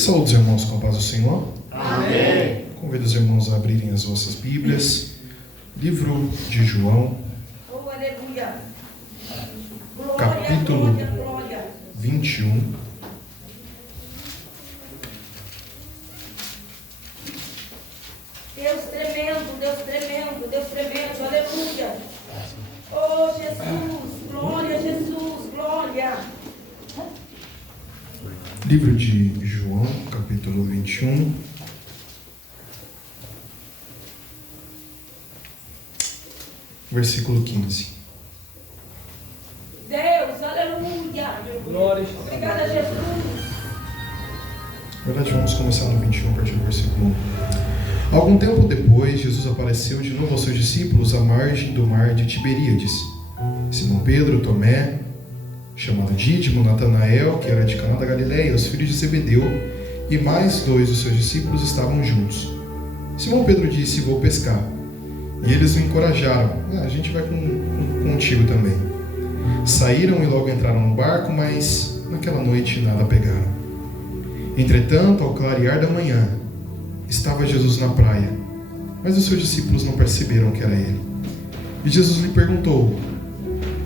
Saúde os irmãos com a paz do Senhor. Amém. Convido os irmãos a abrirem as vossas Bíblias. Livro de João, Oh, aleluia. Capítulo Glória. 21. Deus tremendo, Deus tremendo, Deus tremendo, aleluia. Oh, Jesus, glória, Jesus, glória. Livro de João, capítulo 21. Versículo 15. Deus, aleluia. Glória. Obrigada, Jesus. Na verdade, vamos começar no 21, a partir do versículo 1. Algum tempo depois, Jesus apareceu de novo aos seus discípulos à margem do mar de Tiberíades. Simão Pedro, Tomé, chamado Dídimo, Natanael, que era de Caná da Galileia, os filhos de Zebedeu, e mais dois dos seus discípulos estavam juntos. Simão Pedro disse: "Vou pescar." E eles o encorajaram: "A gente vai contigo também." Saíram e logo entraram no barco, mas naquela noite nada pegaram. Entretanto, ao clarear da manhã, estava Jesus na praia, mas os seus discípulos não perceberam que era ele. E Jesus lhe perguntou: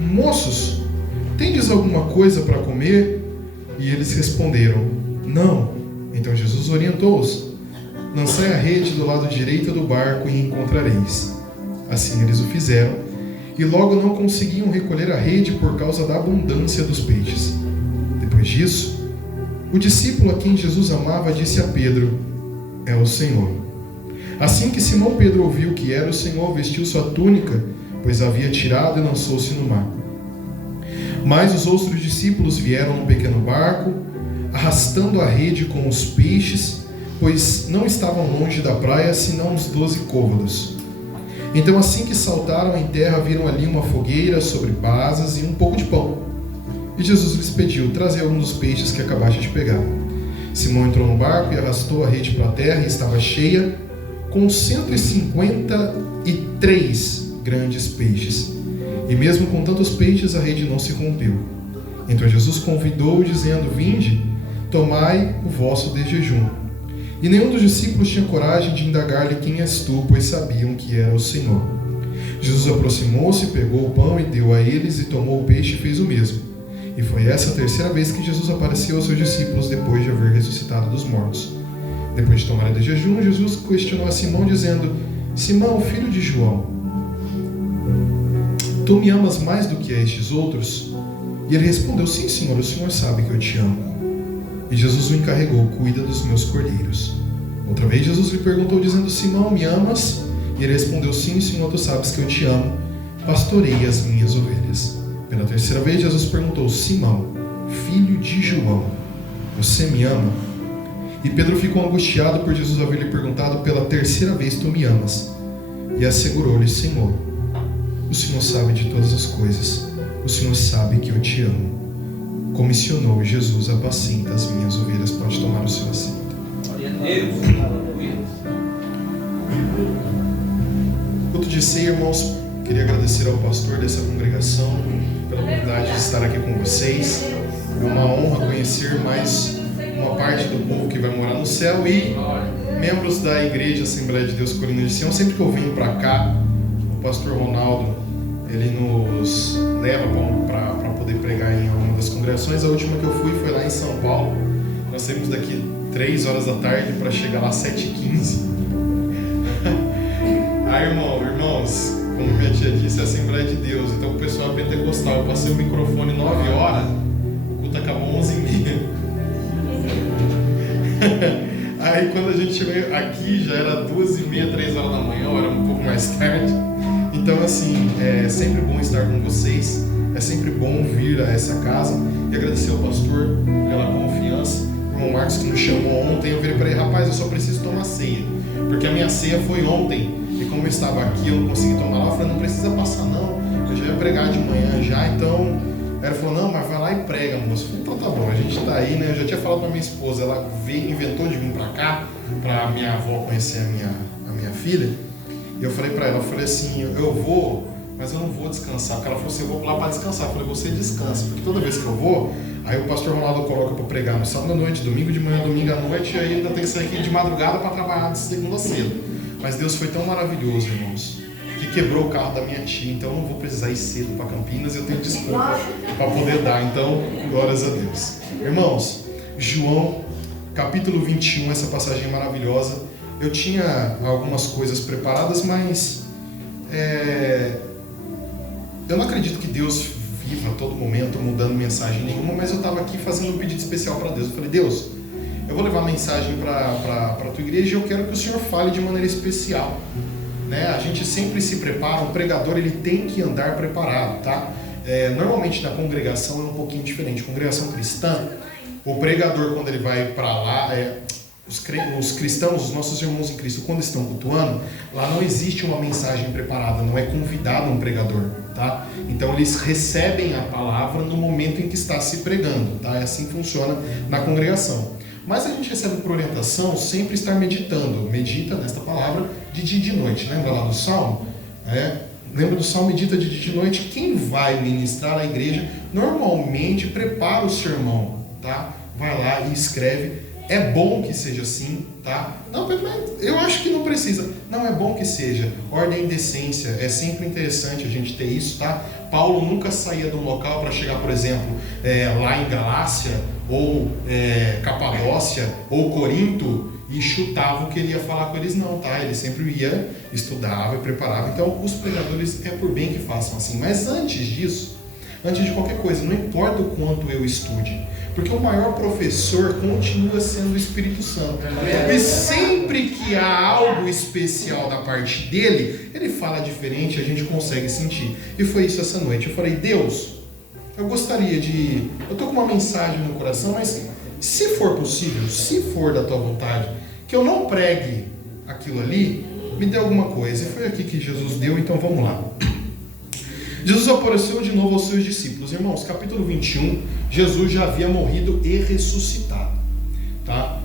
"Moços, tendes alguma coisa para comer?" E eles responderam: "Não." Então Jesus orientou-os: "Lançai a rede do lado direito do barco e encontrareis." Assim eles o fizeram, e logo não conseguiam recolher a rede por causa da abundância dos peixes. Depois disso, o discípulo a quem Jesus amava disse a Pedro: "É o Senhor." Assim que Simão Pedro ouviu que era o Senhor, vestiu sua túnica, pois a havia tirado, e lançou-se no mar. Mas os outros discípulos vieram num pequeno barco, arrastando a rede com os peixes, pois não estavam longe da praia, senão uns 12 côvados. Então, assim que saltaram em terra, viram ali uma fogueira sobre brasas e um pouco de pão. E Jesus lhes pediu: "Trazei algum dos peixes que acabaste de pegar." Simão entrou no barco e arrastou a rede para a terra, e estava cheia, com 153 grandes peixes. E mesmo com tantos peixes, a rede não se rompeu. Então Jesus convidou, dizendo: "Vinde, tomai o vosso de jejum." E nenhum dos discípulos tinha coragem de indagar-lhe: "Quem és tu?", pois sabiam que era o Senhor. Jesus aproximou-se, pegou o pão e deu a eles, e tomou o peixe e fez o mesmo. E foi essa a terceira vez que Jesus apareceu aos seus discípulos depois de haver ressuscitado dos mortos. Depois de tomar de jejum, Jesus questionou a Simão, dizendo: "Simão, filho de João, tu me amas mais do que a estes outros?" E ele respondeu: "Sim, Senhor, o Senhor sabe que eu te amo." E Jesus o encarregou: "Cuida dos meus cordeiros." Outra vez Jesus lhe perguntou, dizendo: "Simão, me amas?" E ele respondeu: "Sim, Senhor, tu sabes que eu te amo. Pastorei as minhas ovelhas." Pela terceira vez Jesus perguntou: "Simão, filho de João, você me ama?" E Pedro ficou angustiado por Jesus haver lhe perguntado pela terceira vez: "Tu me amas?" E assegurou-lhe: "Senhor, o Senhor sabe de todas as coisas. O Senhor sabe que eu te amo." Comissionou Jesus: "Apacenta as minhas ovelhas." Pode tomar o seu assento. Glória a Deus. Aleluia. Culto de ceia, irmãos. Queria agradecer ao pastor dessa congregação pela oportunidade de estar aqui com vocês. É uma honra conhecer mais uma parte do povo que vai morar no céu e membros da Igreja Assembleia de Deus Colina de Sião. Sempre que eu venho para cá, o pastor Ronaldo, ele nos leva para poder pregar em uma das congregações. A última que eu fui foi lá em São Paulo. Nós saímos daqui 3 horas da tarde para chegar lá 7h15. Irmãos, como minha tia disse, é a Assembleia de Deus. Então o pessoal é pentecostal. Eu passei o microfone 9 horas, o culto acabou 11h30. Aí quando a gente chegou aqui já era 2h30, 3 horas da manhã, ou era um pouco mais tarde. Então assim, é sempre bom estar com vocês, é sempre bom vir a essa casa e agradecer ao pastor pela confiança. O irmão Marcos que nos chamou ontem, eu virei para ele: "Rapaz, eu só preciso tomar ceia, porque a minha ceia foi ontem, e como eu estava aqui eu não consegui tomar lá." Eu falei: "Não precisa passar não, eu já ia pregar de manhã já." Então ela falou: "Não, mas vai lá e prega, moço." Eu falei: "Então tá bom, a gente tá aí, né?" Eu já tinha falado pra minha esposa, ela inventou de vir pra cá, pra minha avó conhecer a minha filha. E eu falei pra ela, eu falei assim: "Eu vou mas eu não vou descansar. Porque ela falou assim, eu vou lá para descansar. Eu falei, você descansa, porque toda vez que eu vou, aí o pastor Ronaldo coloca para pregar no sábado à noite, domingo de manhã, domingo à noite, e aí ainda tem que sair aqui de madrugada para trabalhar de segunda cedo. Mas Deus foi tão maravilhoso, irmãos, que quebrou o carro da minha tia, então eu não vou precisar ir cedo para Campinas, eu tenho desculpa para poder dar, então glórias a Deus. Irmãos, João capítulo 21, essa passagem maravilhosa. Eu tinha algumas coisas preparadas, mas eu não acredito que Deus viva a todo momento mudando mensagem nenhuma, mas eu estava aqui fazendo um pedido especial para Deus. Eu falei, Deus, eu vou levar a mensagem para a tua igreja e eu quero que o Senhor fale de maneira especial. Né? A gente sempre se prepara, o pregador ele tem que andar preparado, tá? Normalmente na congregação é um pouquinho diferente. Congregação cristã, o pregador quando ele vai para lá, os cristãos, os nossos irmãos em Cristo, quando estão cultuando, lá não existe uma mensagem preparada, não é convidado um pregador, tá? Então eles recebem a palavra no momento em que está se pregando, tá? É assim que funciona na congregação. Mas a gente recebe por orientação sempre estar meditando, medita nesta palavra de dia e de noite. Lembra lá do Salmo? Lembra do Salmo, medita de dia e de noite? Quem vai ministrar na igreja normalmente prepara o sermão, tá? Vai lá e escreve. É bom que seja assim, tá? Não, eu acho que não precisa. Não, é bom que seja. Ordem e decência. É sempre interessante a gente ter isso, tá? Paulo nunca saía de um local para chegar, por exemplo, lá em Galácia, ou Capadócia, ou Corinto, e chutava o que ele ia falar com eles, não, tá? Ele sempre ia, estudava e preparava. Então, os pregadores é por bem que façam assim. Mas antes disso, antes de qualquer coisa, não importa o quanto eu estude, porque o maior professor continua sendo o Espírito Santo. E sempre que há algo especial da parte dele, ele fala diferente, a gente consegue sentir. E foi isso essa noite. Eu falei, Deus, eu gostaria de... Eu estou com uma mensagem no coração, mas se for possível, se for da tua vontade, que eu não pregue aquilo ali, me dê alguma coisa. E foi aqui que Jesus deu, então vamos lá. Jesus apareceu de novo aos seus discípulos. Irmãos, capítulo 21, Jesus já havia morrido e ressuscitado. Tá?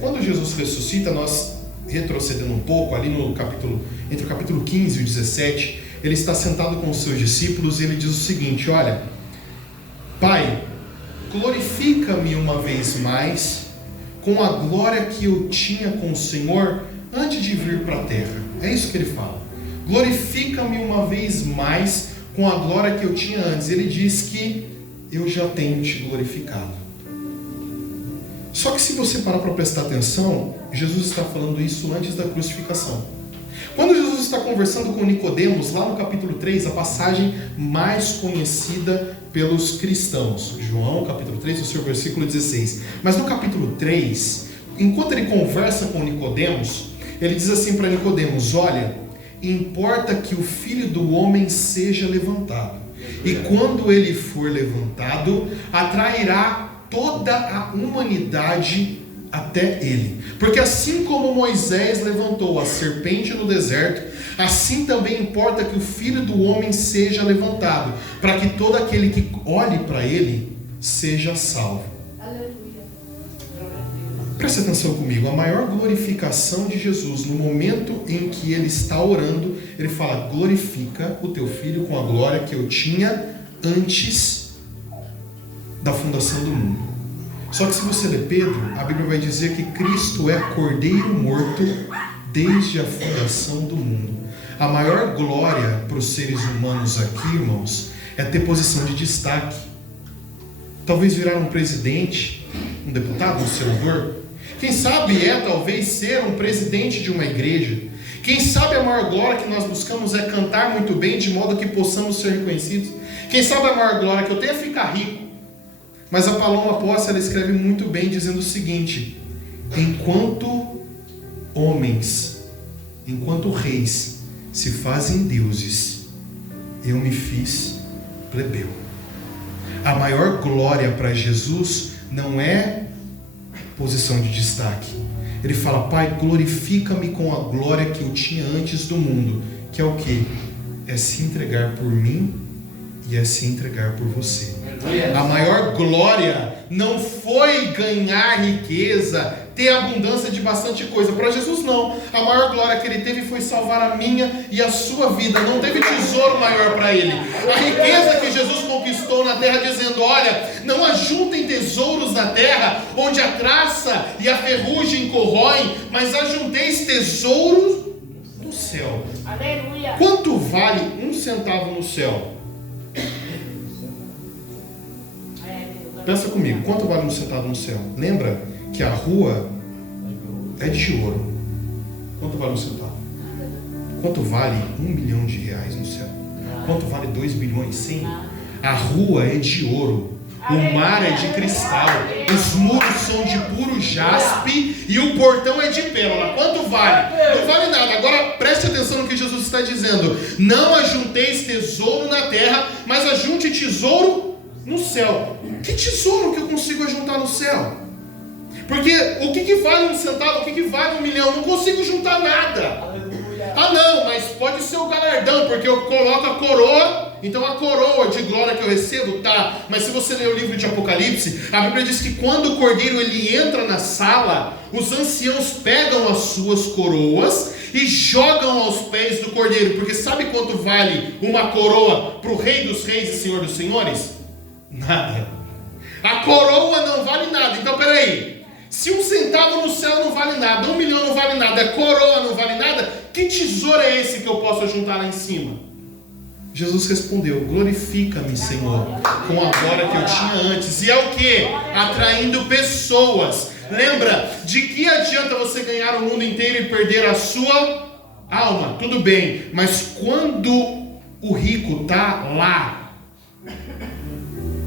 Quando Jesus ressuscita, nós retrocedendo um pouco, ali no capítulo, entre o capítulo 15 e o 17, ele está sentado com os seus discípulos e ele diz o seguinte, olha, Pai, glorifica-me uma vez mais com a glória que eu tinha com o Senhor antes de vir para a terra. É isso que ele fala. Glorifica-me uma vez mais com a glória que eu tinha antes. Ele diz que eu já tenho te glorificado. Só que se você parar para prestar atenção, Jesus está falando isso antes da crucificação. Quando Jesus está conversando com Nicodemos, lá no capítulo 3, a passagem mais conhecida pelos cristãos. João, capítulo 3, o seu versículo 16. Mas no capítulo 3, enquanto ele conversa com Nicodemos, ele diz assim para Nicodemos, olha, importa que o Filho do Homem seja levantado. E quando ele for levantado, atrairá toda a humanidade até ele. Porque assim como Moisés levantou a serpente no deserto, assim também importa que o Filho do Homem seja levantado, para que todo aquele que olhe para ele seja salvo. Presta atenção comigo, a maior glorificação de Jesus, no momento em que ele está orando, ele fala, glorifica o teu filho com a glória que eu tinha antes da fundação do mundo. Só que se você ler Pedro, a Bíblia vai dizer que Cristo é cordeiro morto desde a fundação do mundo. A maior glória para os seres humanos aqui, irmãos, é ter posição de destaque. Talvez virar um presidente, um deputado, um senador. Quem sabe talvez ser um presidente de uma igreja. Quem sabe a maior glória que nós buscamos é cantar muito bem, de modo que possamos ser reconhecidos. Quem sabe a maior glória que eu tenho é ficar rico. Mas a Paloma Posse, ela escreve muito bem, dizendo o seguinte, enquanto homens, enquanto reis se fazem deuses, eu me fiz plebeu. A maior glória para Jesus não é posição de destaque. Ele fala, Pai, glorifica-me com a glória que eu tinha antes do mundo. Que é o quê? É se entregar por mim e é se entregar por você. A maior glória não foi ganhar riqueza, ter abundância de bastante coisa. Para Jesus não, a maior glória que ele teve foi salvar a minha e a sua vida. Não teve tesouro maior para ele. A riqueza que Jesus conquistou na terra, dizendo: olha, não ajuntem tesouros na terra, onde a traça e a ferrugem corroem, mas ajunteis tesouros no céu. Aleluia. Quanto vale 1 centavo no céu? Pensa comigo, quanto vale 1 centavo no céu? Lembra que a rua é de ouro. Quanto vale 1 centavo? Quanto vale 1 milhão de reais no céu? Quanto vale 2 bilhões? Sim. A rua é de ouro. O mar é de cristal. Os muros são de puro jaspe e o portão é de pérola. Quanto vale? Não vale nada. Agora preste atenção no que Jesus está dizendo. Não ajunteis tesouro na terra, mas ajunte tesouro no céu. Que tesouro que eu consigo ajuntar no céu? Porque o que vale 1 centavo? O que vale 1 milhão? Não consigo juntar nada. Ah não, mas pode ser o galardão, porque eu coloco a coroa. Então a coroa de glória que eu recebo, tá. Mas se você ler o livro de Apocalipse, a Bíblia diz que quando o cordeiro ele entra na sala, os anciãos pegam as suas coroas e jogam aos pés do cordeiro. Porque sabe quanto vale uma coroa para o Rei dos Reis e Senhor dos Senhores? Nada. A coroa não vale nada. Então peraí, se 1 centavo no céu não vale nada, 1 milhão não vale nada, a coroa não vale nada, que tesouro é esse que eu posso juntar lá em cima? Jesus respondeu: glorifica-me, Senhor, com a glória que eu tinha antes. E é o que? Atraindo pessoas. Lembra, de que adianta você ganhar o mundo inteiro e perder a sua alma? Tudo bem, mas quando o rico está lá,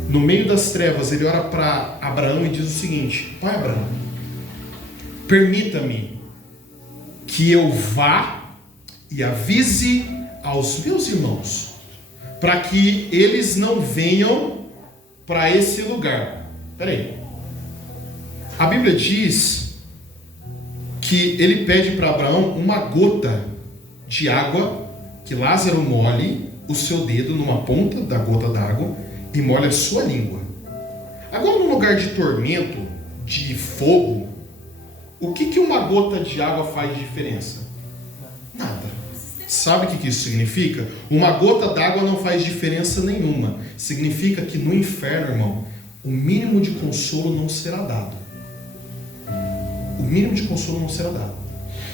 no meio das trevas, ele ora para Abraão e diz o seguinte: pai Abraão, permita-me que eu vá e avise aos meus irmãos, para que eles não venham para esse lugar. Peraí, a Bíblia diz que ele pede para Abraão uma gota de água, que Lázaro molhe o seu dedo numa ponta da gota d'água e molhe a sua língua. Agora, num lugar de tormento, de fogo, o que uma gota de água faz de diferença? Nada. Sabe o que isso significa? Uma gota d'água não faz diferença nenhuma. Significa que no inferno, irmão, o mínimo de consolo não será dado. O mínimo de consolo não será dado.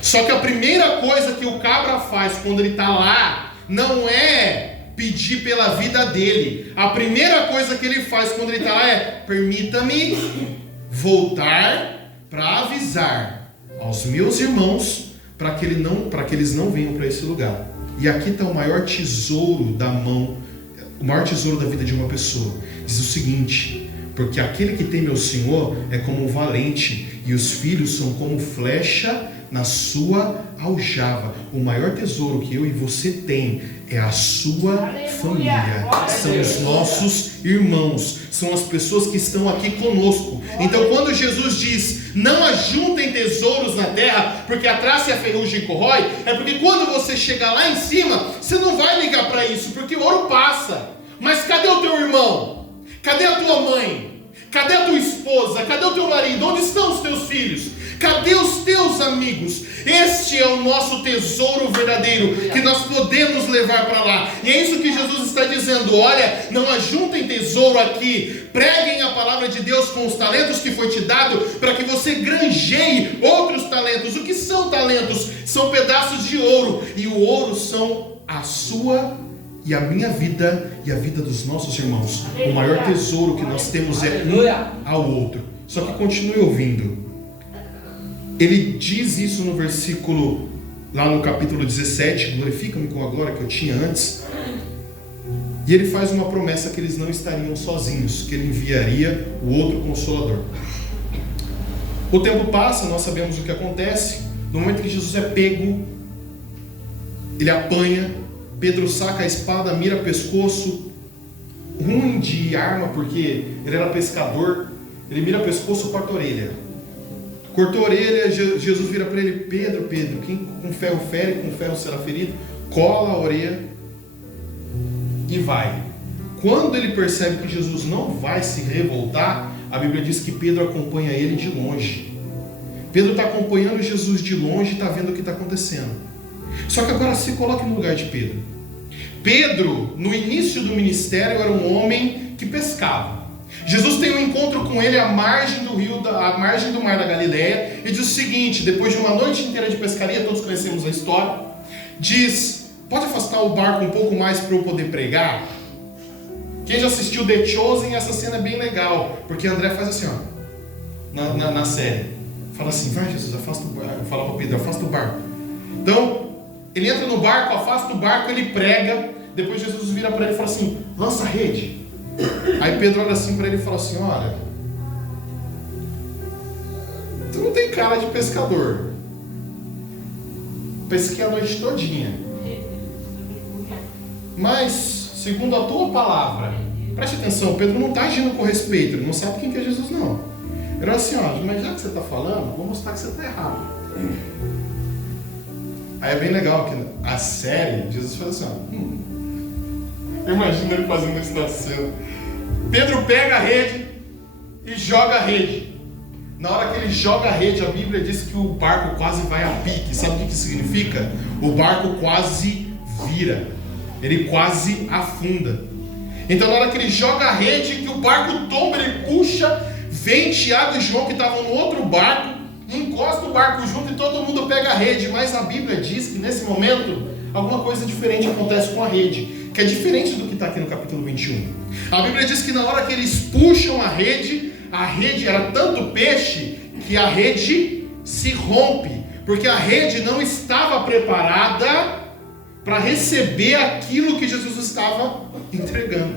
Só que a primeira coisa que o cabra faz quando ele está lá não é pedir pela vida dele. A primeira coisa que ele faz quando ele está lá é: permita-me voltar para avisar aos meus irmãos para que eles não venham para esse lugar. E aqui está o maior tesouro da mão, o maior tesouro da vida de uma pessoa. Diz o seguinte: porque aquele que teme ao Senhor é como um valente, e os filhos são como flecha na sua aljava. O maior tesouro que eu e você tem é a sua família, são os nossos irmãos, são as pessoas que estão aqui conosco. Então quando Jesus diz: não ajuntem tesouros na terra, porque a traça e a ferrugem corrói, é porque quando você chegar lá em cima, você não vai ligar para isso, porque o ouro passa. Mas cadê o teu irmão? Cadê a tua mãe? Cadê a tua esposa? Cadê o teu marido? Onde estão os teus filhos? Cadê os teus amigos? Este é o nosso tesouro verdadeiro, que nós podemos levar para lá. E é isso que Jesus está dizendo: olha, não ajuntem tesouro aqui, preguem a palavra de Deus com os talentos que foi te dado, para que você granjeie outros talentos. O que são talentos? São pedaços de ouro, e o ouro são a sua e a minha vida e a vida dos nossos irmãos. O maior tesouro que nós temos é um ao outro. Só que continue ouvindo. Ele diz isso no versículo, lá no capítulo 17, glorifica-me com a glória que eu tinha antes. E ele faz uma promessa que eles não estariam sozinhos, que ele enviaria o outro Consolador. O tempo passa, nós sabemos o que acontece. No momento que Jesus é pego, ele apanha, Pedro saca a espada, mira pescoço, ruim de arma, porque ele era pescador, ele mira pescoço, corta a orelha. Cortou a orelha, Jesus vira para ele: Pedro, quem com ferro fere, com ferro será ferido. Cola a orelha e vai. Quando ele percebe que Jesus não vai se revoltar, a Bíblia diz que Pedro acompanha ele de longe. Pedro está acompanhando Jesus de longe e está vendo o que está acontecendo. Só que agora se coloque no lugar de Pedro. Pedro, no início do ministério, era um homem que pescava. Jesus tem um encontro com ele à margem do mar da Galileia, e diz o seguinte, depois de uma noite inteira de pescaria, todos conhecemos a história, diz: pode afastar o barco um pouco mais para eu poder pregar? Quem já assistiu The Chosen, essa cena é bem legal, porque André faz assim, ó, na série, fala assim: vai Jesus, afasta o barco. Fala para Pedro: afasta o barco. Então ele entra no barco, afasta o barco, ele prega. Depois Jesus vira para ele e fala assim: lança a rede. Aí Pedro olha assim para ele e fala assim: olha, tu não tem cara de pescador. Pesquei a noite todinha, mas segundo a tua palavra, preste atenção, Pedro não está agindo com respeito, ele não sabe quem que é Jesus não. Ele olha assim: ó, mas já que você está falando, vou mostrar que você está errado. Aí é bem legal que a série, Jesus faz assim, ó, imagina ele fazendo isso na cena. Pedro pega a rede e joga a rede. Na hora que ele joga a rede, a Bíblia diz que o barco quase vai a pique. Sabe o que significa? O barco quase vira, ele quase afunda. Então na hora que ele joga a rede, que o barco tomba, ele puxa, vem Tiago e João que estavam no outro barco, encosta o barco junto e todo mundo pega a rede. Mas a Bíblia diz que nesse momento alguma coisa diferente acontece com a rede, que é diferente do que está aqui no capítulo 21. A Bíblia diz que na hora que eles puxam a rede era tanto peixe que a rede se rompe, porque a rede não estava preparada para receber aquilo que Jesus estava entregando.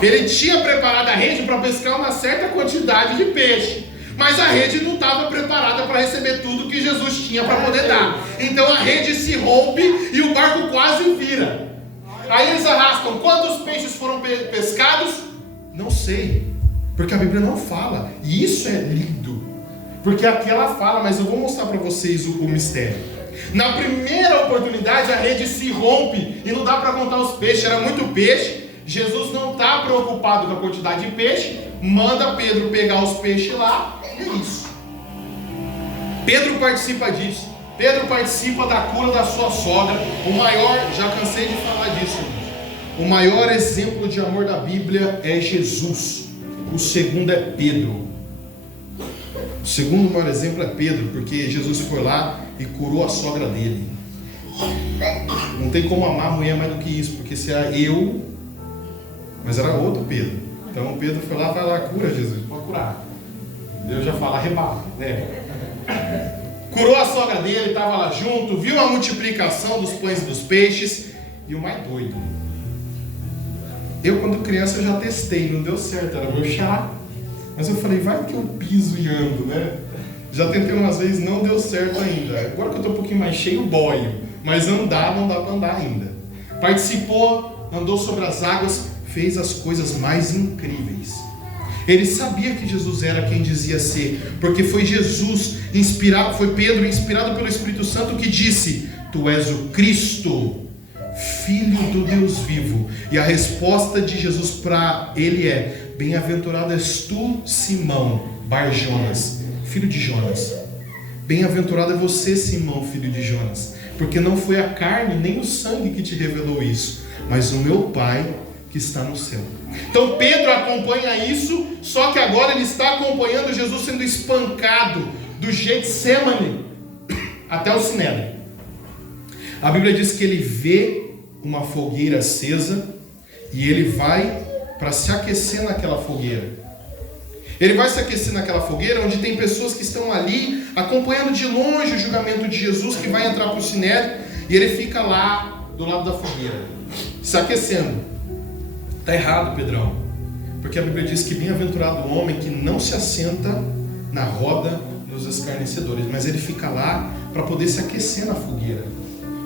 Ele tinha preparado a rede para pescar uma certa quantidade de peixe, mas a rede não estava preparada para receber tudo que Jesus tinha para poder dar. Então a rede se rompe e o barco quase vira. Aí eles arrastam. Quantos peixes foram pescados? Não sei, porque a Bíblia não fala. E isso é lindo, porque aqui ela fala, mas eu vou mostrar para vocês o mistério. Na primeira oportunidade a rede se rompe e não dá para contar os peixes, era muito peixe. Jesus não está preocupado com a quantidade de peixe, manda Pedro pegar os peixes lá, e é isso. Pedro participa disso. Pedro participa da cura da sua sogra. O maior, já cansei de falar disso, o maior exemplo de amor da Bíblia é Jesus. O segundo é Pedro. O segundo maior exemplo é Pedro, porque Jesus foi lá e curou a sogra dele. Não tem como amar a mulher mais do que isso, porque se era eu, mas era outro Pedro. Então Pedro foi lá, vai lá, cura Jesus, pode curar. Deus já fala, rebate, né? Curou a sogra dele, estava lá junto, viu a multiplicação dos pães e dos peixes. E o mais doido, eu quando criança eu já testei, não deu certo, era meu xará. Mas eu falei, vai que eu piso e ando, né? Já tentei umas vezes, não deu certo ainda. Agora que eu estou um pouquinho mais cheio, boio. Mas andar, não dá para andar ainda. Participou, andou sobre as águas, fez as coisas mais incríveis. Ele sabia que Jesus era quem dizia ser, porque foi Pedro inspirado pelo Espírito Santo que disse: tu és o Cristo, Filho do Deus vivo. E a resposta de Jesus para ele é: bem-aventurado és tu, Simão, Bar-Jonas, filho de Jonas. Bem-aventurado é você, Simão, filho de Jonas, porque não foi a carne nem o sangue que te revelou isso, mas o meu Pai que está no céu. Então Pedro acompanha isso, só que agora ele está acompanhando Jesus sendo espancado do Getsemane até o Sinédrio. A Bíblia diz que ele vê uma fogueira acesa e ele vai para se aquecer naquela fogueira. Ele vai se aquecer naquela fogueira onde tem pessoas que estão ali acompanhando de longe o julgamento de Jesus, que vai entrar para o Sinédrio, e ele fica lá do lado da fogueira, se aquecendo. Está errado, Pedrão, porque a Bíblia diz que bem-aventurado o homem que não se assenta na roda dos escarnecedores, mas ele fica lá para poder se aquecer na fogueira.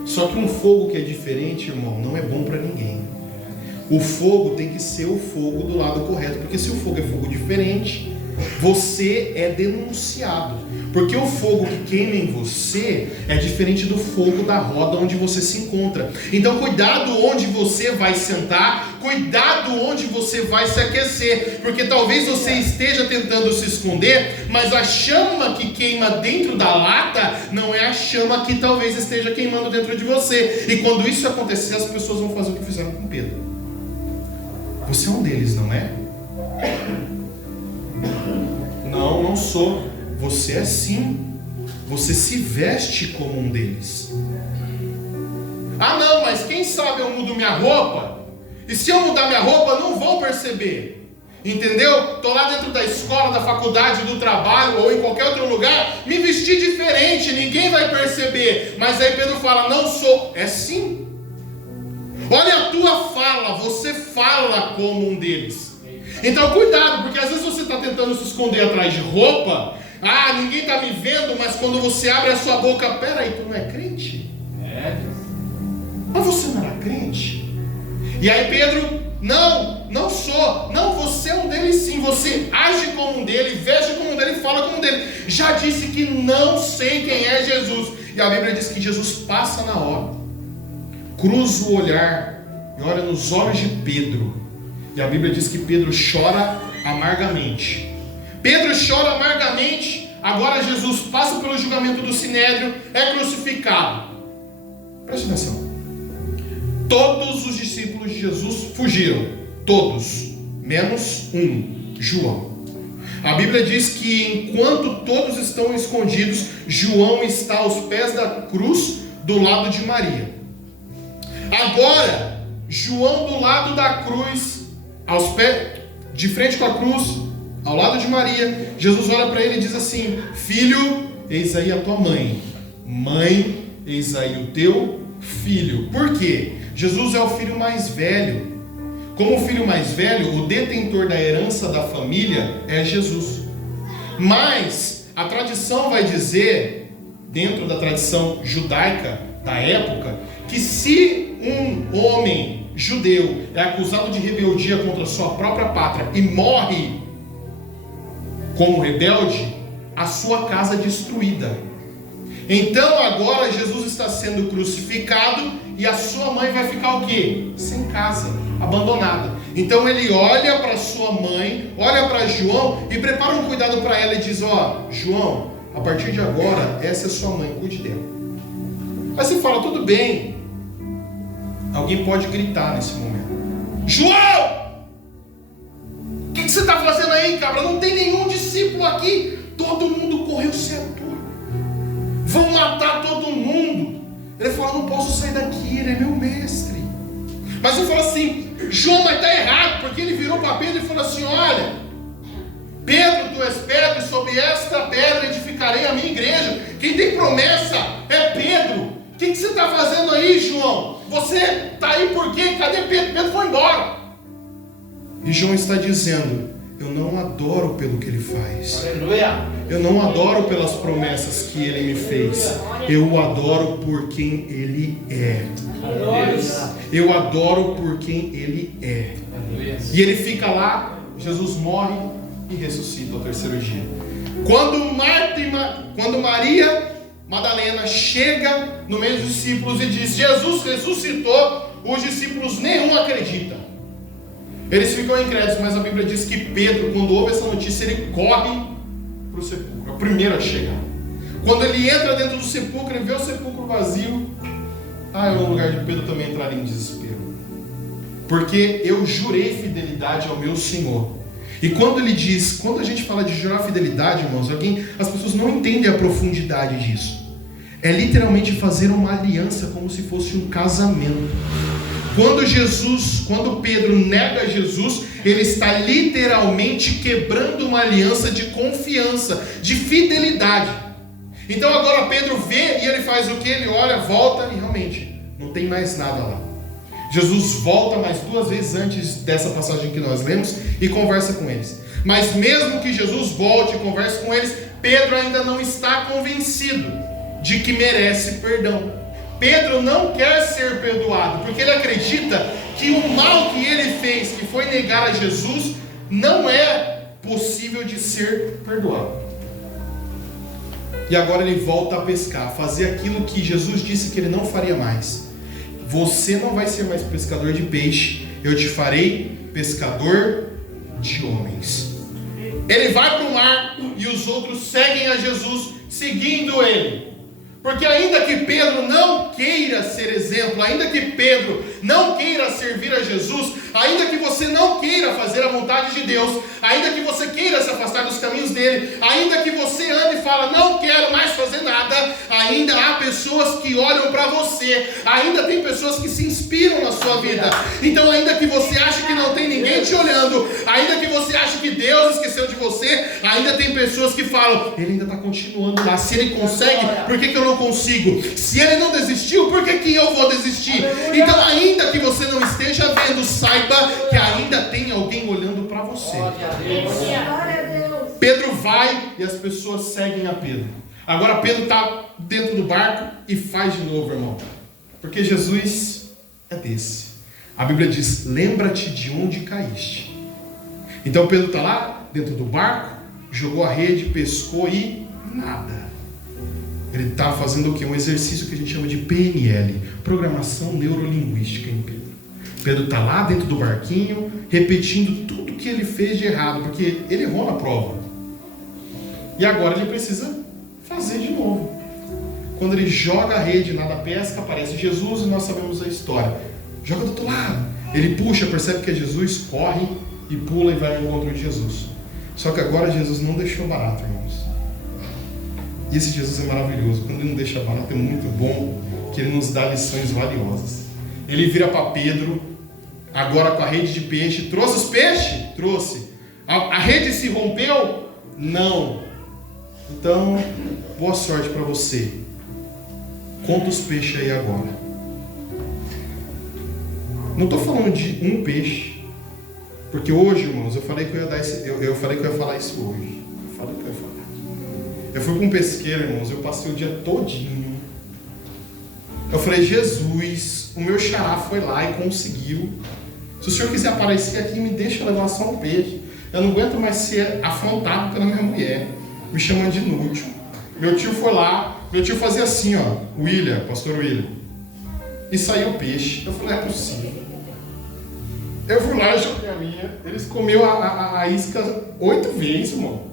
Só que um fogo que é diferente, irmão, não é bom para ninguém. O fogo tem que ser o fogo do lado correto, porque se o fogo é fogo diferente, Você é denunciado, porque o fogo que queima em você é diferente do fogo da roda onde você se encontra. Então cuidado onde você vai sentar, cuidado onde você vai se aquecer, porque talvez você esteja tentando se esconder, mas a chama que queima dentro da lata não é a chama que talvez esteja queimando dentro de você. E quando isso acontecer, as pessoas vão fazer o que fizeram com Pedro. Você é um deles, não é? Não, não sou. Você é sim. Você se veste como um deles. Ah não, mas quem sabe eu mudo minha roupa? E se eu mudar minha roupa, não vão perceber. Entendeu? Estou lá dentro da escola, da faculdade, do trabalho ou em qualquer outro lugar, me vestir diferente, ninguém vai perceber. Mas aí Pedro fala, não sou. É sim. Olha a tua fala, você fala como um deles. Então cuidado, porque às vezes você está tentando se esconder atrás de roupa. Ah, ninguém está me vendo, mas quando você abre a sua boca, peraí, tu não é crente? É. Mas você não era crente? E aí Pedro, não sou. Não, você é um deles sim. Você age como um dele, veste como um dele, fala como um dele. Já disse que não sei quem é Jesus. E a Bíblia diz que Jesus passa na hora, cruza o olhar e olha nos olhos de Pedro. E a Bíblia diz que Pedro chora amargamente. Pedro chora amargamente. Agora Jesus passa pelo julgamento do Sinédrio, é crucificado. Preste atenção. Todos os discípulos de Jesus fugiram. Todos, menos um, João. A Bíblia diz que enquanto todos estão escondidos, João está aos pés da cruz, do lado de Maria. Agora, João do lado da cruz, aos pés, de frente com a cruz, ao lado de Maria, Jesus olha para ele e diz assim: filho, eis aí a tua mãe. Mãe, eis aí o teu filho. Por quê? Jesus é o filho mais velho. Como o filho mais velho, o detentor da herança da família é Jesus. Mas a tradição vai dizer, dentro da tradição judaica da época, que se um homem judeu é acusado de rebeldia contra a sua própria pátria e morre como rebelde, a sua casa é destruída. Então agora Jesus está sendo crucificado e a sua mãe vai ficar o quê? Sem casa, abandonada. Então ele olha para sua mãe, olha para João e prepara um cuidado para ela e diz: ó, João, a partir de agora essa é sua mãe, cuide dela. Aí você fala, tudo bem. Alguém pode gritar nesse momento: João! O que você está fazendo aí, cabra? Não tem nenhum discípulo aqui. Todo mundo correu certo. Vão matar todo mundo. Ele fala: não posso sair daqui, ele é meu mestre. Mas eu falo assim: João, mas está errado. Porque ele virou para Pedro e falou assim: olha, Pedro, tu és pedra, e sobre esta pedra edificarei a minha igreja. Quem tem promessa é Pedro. O que você está fazendo aí, João? Você está aí por quê? Cadê Pedro? Pedro foi embora. E João está dizendo: eu não adoro pelo que ele faz. Aleluia. Eu não adoro pelas promessas que ele me fez. Eu o adoro por quem ele é. Eu adoro por quem ele é. E ele fica lá, Jesus morre e ressuscita ao terceiro dia. Quando Maria Madalena chega no meio dos discípulos e diz: Jesus ressuscitou, os discípulos nenhum acreditam. Eles ficam incrédulos, mas a Bíblia diz que Pedro, quando ouve essa notícia, ele corre para o sepulcro, é o primeiro a chegar. Quando ele entra dentro do sepulcro e vê o sepulcro vazio, no lugar de Pedro também entraria em desespero. Porque eu jurei fidelidade ao meu Senhor. E quando ele diz, quando a gente fala de jurar fidelidade, irmãos, as pessoas não entendem a profundidade disso. É literalmente fazer uma aliança como se fosse um casamento. Quando Pedro nega Jesus, ele está literalmente quebrando uma aliança de confiança, de fidelidade. Então agora Pedro vê e ele faz o que? Ele olha, volta e realmente não tem mais nada lá. Jesus volta mais 2 vezes antes dessa passagem que nós lemos e conversa com eles. Mas mesmo que Jesus volte e converse com eles, Pedro ainda não está convencido de que merece perdão. Pedro não quer ser perdoado, porque ele acredita que o mal que ele fez, que foi negar a Jesus, não é possível de ser perdoado. E agora ele volta a pescar, fazer aquilo que Jesus disse que ele não faria mais. Você não vai ser mais pescador de peixe, eu te farei pescador de homens. Ele vai para o mar e os outros seguem a Jesus, seguindo ele. Porque ainda que Pedro não queira ser exemplo, ainda que Pedro não queira servir a Jesus, ainda que você não queira fazer a vontade de Deus, ainda que você queira se afastar dos caminhos dele, ainda que você ande e fala, não quero mais fazer nada, ainda há pessoas que olham para você, ainda tem pessoas que se inspiram na sua vida. Então ainda que você ache que não tem ninguém te olhando, ainda que você ache que Deus esqueceu de você, ainda tem pessoas que falam, ele ainda está continuando lá, se ele consegue, por que eu não consigo? Se ele não desistiu, por que eu vou desistir? Então ainda que você não esteja vendo, saiba que ainda tem alguém olhando para você. Pedro vai e as pessoas seguem a Pedro. Agora Pedro está dentro do barco e faz de novo, irmão, porque Jesus é desse. A Bíblia diz, lembra-te de onde caíste. Então Pedro está lá dentro do barco, jogou a rede, pescou e nada. Ele está fazendo o quê? Um exercício que a gente chama de PNL, Programação Neurolinguística em Pedro. Pedro está lá dentro do barquinho, repetindo tudo que ele fez de errado, porque ele errou na prova. E agora ele precisa fazer de novo. Quando ele joga a rede, nada pesca, aparece Jesus e nós sabemos a história. Joga do outro lado. Ele puxa, percebe que é Jesus, corre e pula e vai ao encontro de Jesus. Só que agora Jesus não deixou barato, irmãos. E esse Jesus é maravilhoso. Quando ele não deixa barato, é muito bom, que ele nos dá lições valiosas. Ele vira para Pedro, agora com a rede de peixe. Trouxe os peixes? Trouxe. A rede se rompeu? Não. Então, boa sorte para você. Conta os peixes aí agora. Não estou falando de um peixe, porque hoje, irmãos, eu falei que eu ia falar isso hoje. Eu fui com um pesqueiro, irmãos, eu passei o dia todinho. Eu falei, Jesus, o meu xará foi lá e conseguiu. Se o senhor quiser aparecer aqui, me deixa levar só um peixe. Eu não aguento mais ser afrontado pela minha mulher, me chamando de inútil. Meu tio foi lá, meu tio fazia assim, ó, pastor William, e saiu o peixe. Eu falei, não é possível. Eu fui lá e joguei a minha. Eles comeu a isca 8 vezes, irmão.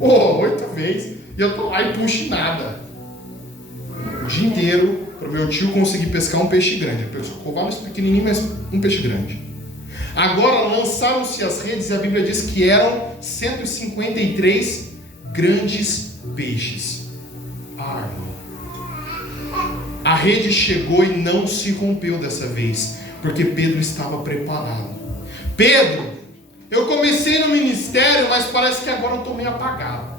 8 vezes. E eu tô lá e puxo nada. O dia inteiro, para o meu tio conseguir pescar um peixe grande. Pescou vários pequenininhos, mas um peixe grande. Agora lançaram-se as redes e a Bíblia diz que eram 153 grandes peixes. Irmão. A rede chegou e não se rompeu dessa vez, porque Pedro estava preparado. Pedro, eu comecei no ministério, mas parece que agora eu estou meio apagado.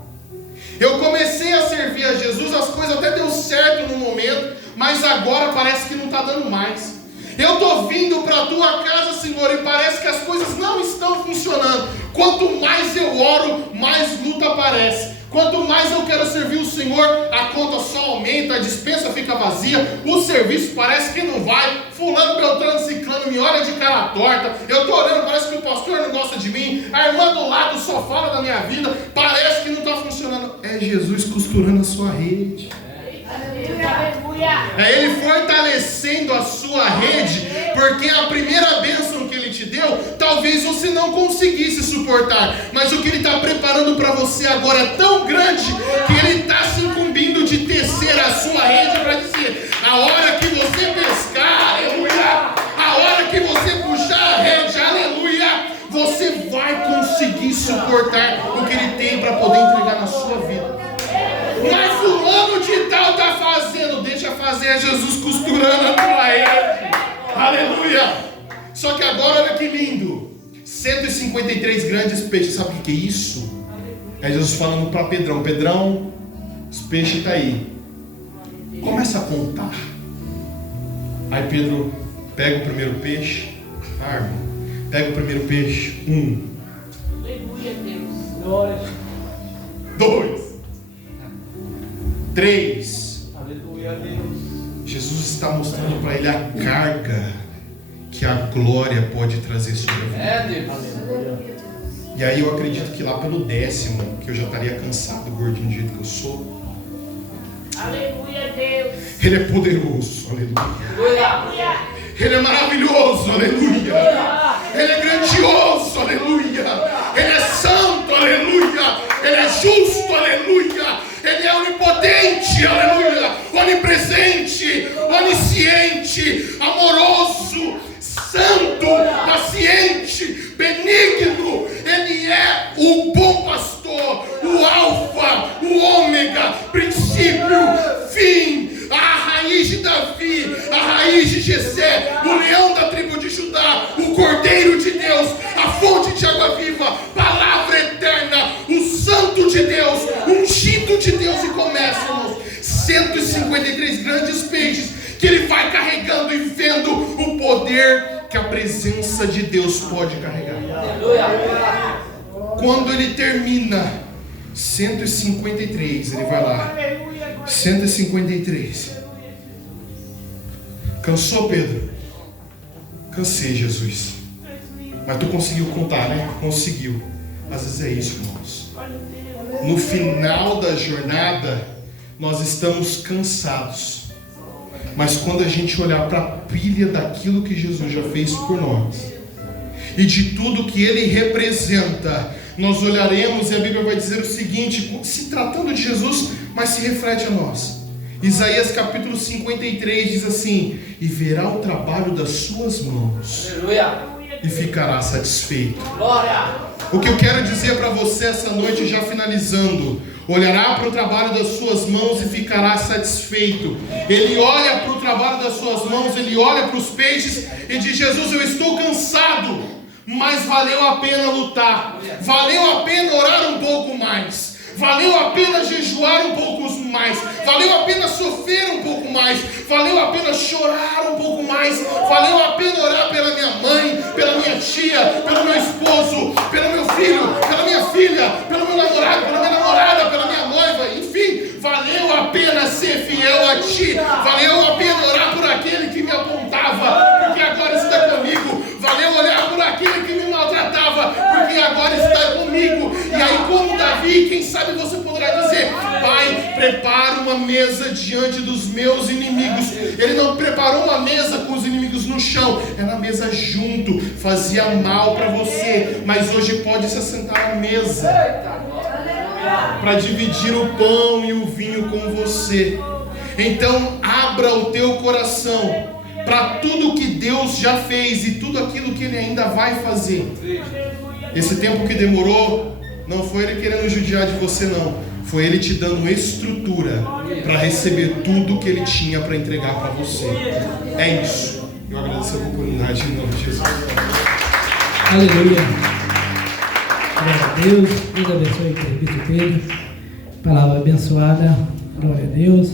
Eu comecei a servir a Jesus, as coisas até deu certo no momento, mas agora parece que não está dando mais. Eu estou vindo para a tua casa, Senhor, e parece que as coisas não estão funcionando. Quanto mais eu oro, mais luta aparece. Quanto mais eu quero servir o Senhor, a conta só aumenta, a despensa fica vazia, o serviço parece que não vai, fulano, beltrano, ciclano me olha de cara torta, eu estou orando, parece que o pastor não gosta de mim, a irmã do lado só fala da minha vida, parece que não está funcionando. É Jesus costurando a sua rede. É Ele fortalecendo a sua rede, porque a primeira bênção que Ele te deu, talvez você não conseguisse suportar, mas o que Ele está preparando para você agora é tão grande, que Ele está se incumbindo de tecer a sua rede para dizer, a hora que você pescar, aleluia, a hora que você puxar a rede, aleluia, você vai conseguir suportar o que Ele tem para poder entregar na sua vida. Mas fulano de tal está fazendo, deixa fazer, Jesus costurando a tua rede. Aleluia! Só que agora olha que lindo, 153 grandes peixes. Sabe o que é isso? É Jesus falando para Pedrão, Pedrão, os peixes estão aí, começa a contar. Aí Pedro pega o primeiro peixe, irmão, pega o primeiro peixe, 1. Aleluia, Deus. Glória. 2. 3. Aleluia, Deus. Jesus está mostrando para ele a carga que a glória pode trazer sobre a vida. Deus. E aí eu acredito que lá pelo 10º, que eu já estaria cansado, gordinho do jeito que eu sou. Aleluia, Deus. Ele é poderoso, aleluia. Aleluia. Ele é maravilhoso, aleluia. Ele é grandioso, aleluia. Ele é santo, aleluia. Ele é justo, aleluia. Ele é onipotente, aleluia. Onipresente, onisciente, amoroso, santo, paciente, benigno. Ele é o bom pastor, o alfa, o ômega, princípio, fim, a raiz de Davi, a raiz de Jessé, o leão da tribo de Judá, o cordeiro de Deus, a fonte de água viva, palavra eterna, o santo de Deus, ungido de Deus. E começa, irmãos, 153 grandes peixes que ele vai carregando e vendo o poder que a presença de Deus pode carregar. Quando ele termina 153, ele vai lá, 153. Cansou, Pedro? Cansei, Jesus. Mas tu conseguiu contar, né? Conseguiu. Às vezes é isso, irmãos. No final da jornada, nós estamos cansados. Mas quando a gente olhar para a pilha daquilo que Jesus já fez por nós e de tudo que Ele representa, nós olharemos e a Bíblia vai dizer o seguinte, se tratando de Jesus, mas se reflete a nós. Isaías capítulo 53 diz assim: e verá o trabalho das suas mãos. Aleluia. E ficará satisfeito. Glória. O que eu quero dizer para você essa noite, já finalizando: olhará para o trabalho das suas mãos e ficará satisfeito. Ele olha para o trabalho das suas mãos, ele olha para os peixes e diz: Jesus, eu estou cansado, mas valeu a pena lutar, valeu a pena orar um pouco mais, valeu a pena jejuar um pouco mais, valeu a pena sofrer um pouco mais, valeu a pela chorar um pouco mais, valeu a pena orar pela minha mãe, pela minha tia, pelo meu esposo, pelo meu filho, pela minha filha, pelo meu namorado, pela minha namorada, pela minha noiva, enfim, valeu a pena ser fiel a ti, valeu a pena orar por aquele que me apontava, porque agora está comigo, valeu olhar por aquele que me maltratava, porque agora está comigo. E aí, como Davi, quem sabe você poderá dizer: Pai, prepara uma mesa diante dos meus inimigos. Ele não preparou uma mesa com os inimigos no chão, era na mesa junto, fazia mal para você, mas hoje pode se assentar à mesa para dividir o pão e o vinho com você. Então abra o teu coração para tudo que Deus já fez e tudo aquilo que Ele ainda vai fazer. Esse tempo que demorou, não foi Ele querendo judiar de você, não. Foi Ele te dando estrutura para receber tudo que Ele tinha para entregar para você. É isso. Eu agradeço a oportunidade em nome de Jesus. Aleluia. Glória a Deus. Deus abençoe o presbítero Pedro. Palavra abençoada. Glória a Deus.